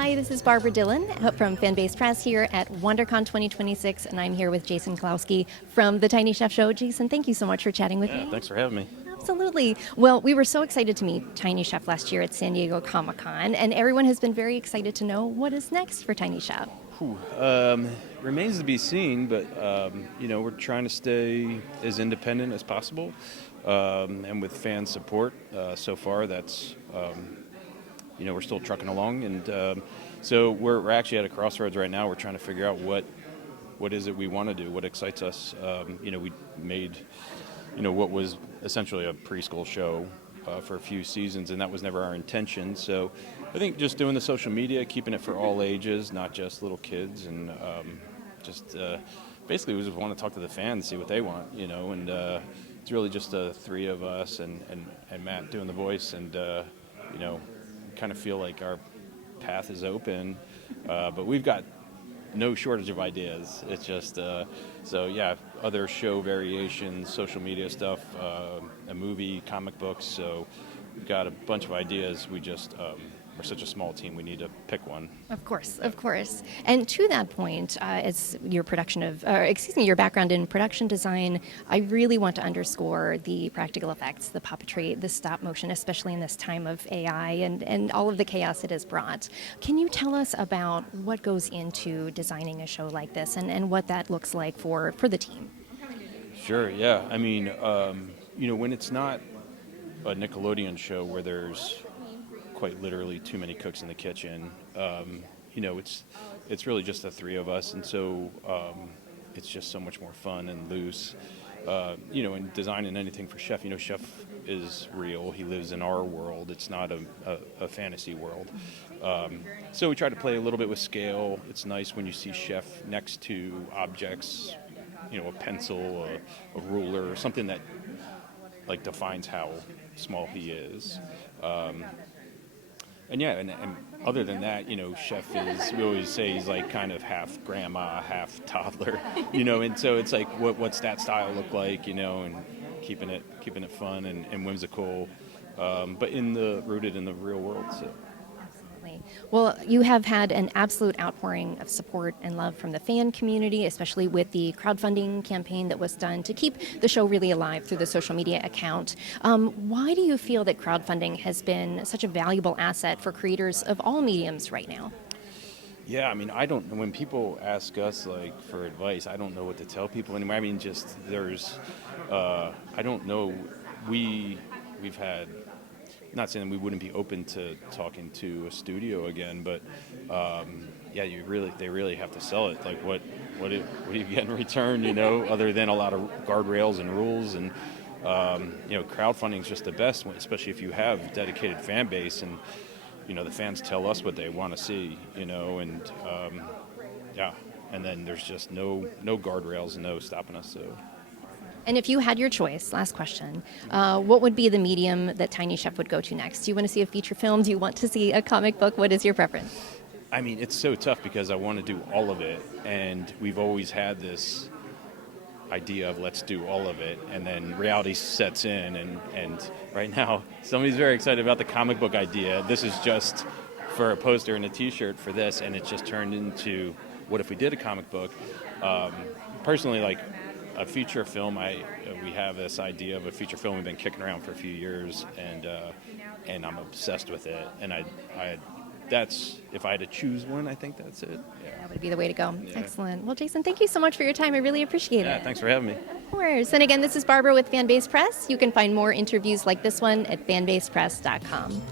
Hi, this is Barbra Dillon from Fanbase Press here at WonderCon 2026, and I'm here with Jason Kolowski from The Tiny Chef Show. Jason, thank you so much for chatting with me. Thanks for having me. Absolutely. Well, we were so excited to meet Tiny Chef last year at San Diego Comic-Con, and everyone has been very excited to know what is next for Tiny Chef. Remains to be seen, but we're trying to stay as independent as possible, and with fan support so far, that's we're still trucking along, and so we're actually at a crossroads right now. We're trying to figure out what is it we want to do, what excites us. We made what was essentially a preschool show for a few seasons, and that was never our intention. So I think just doing the social media, keeping it for all ages, not just little kids, and basically we just want to talk to the fans, see what they want, and it's really just the three of us and Matt doing the voice, and kind of feel like our path is open, but we've got no shortage of ideas. It's just other show variations, social media stuff, a movie, comic books. So we've got a bunch of ideas. We just we're such a small team. We need to pick one. Of course. And to that point, as your your background in production design, I really want to underscore the practical effects, the puppetry, the stop motion, especially in this time of AI and all of the chaos it has brought. Can you tell us about what goes into designing a show like this and what that looks like for the team? Sure. Yeah. I mean, when it's not a Nickelodeon show where there's quite literally too many cooks in the kitchen, it's really just the three of us, and so it's just so much more fun and loose. In designing anything for Chef, Chef is real. He lives in our world. It's not a fantasy world. So we try to play a little bit with scale. It's nice when you see Chef next to objects, a pencil, a ruler, something that like defines how small he is. And other than that, Chef we always say he's like kind of half grandma, half toddler, and so it's like, what's that style look like, and keeping it fun and whimsical, but rooted in the real world. So. Absolutely. Well, you have had an absolute outpouring of support and love from the fan community, especially with the crowdfunding campaign that was done to keep the show really alive through the social media account. Why do you feel that crowdfunding has been such a valuable asset for creators of all mediums right now? Yeah, I mean, when people ask us for advice, I don't know what to tell people anymore. I mean, I don't know. We've had, not saying that we wouldn't be open to talking to a studio again, but they really have to sell it. Like, what do you get in return? Other than a lot of guardrails and rules, and crowdfunding is just the best, especially if you have a dedicated fan base, and the fans tell us what they want to see, and then there's just no guardrails and no stopping us. So. And if you had your choice, last question, what would be the medium that Tiny Chef would go to next? Do you want to see a feature film? Do you want to see a comic book? What is your preference? I mean, it's so tough because I want to do all of it, and we've always had this idea of let's do all of it, and then reality sets in, and right now somebody's very excited about the comic book idea. This is just for a poster and a t-shirt for this, and it just turned into, what if we did a comic book? Personally, like a feature film, we have this idea of a feature film we've been kicking around for a few years, and I'm obsessed with it, and that's, if I had to choose one, I think that's it. Yeah. That would be the way to go. Yeah. Excellent. Well, Jason, thank you so much for your time. I really appreciate it. Yeah, thanks for having me. Of course. And again, this is Barbara with Fanbase Press. You can find more interviews like this one at fanbasepress.com.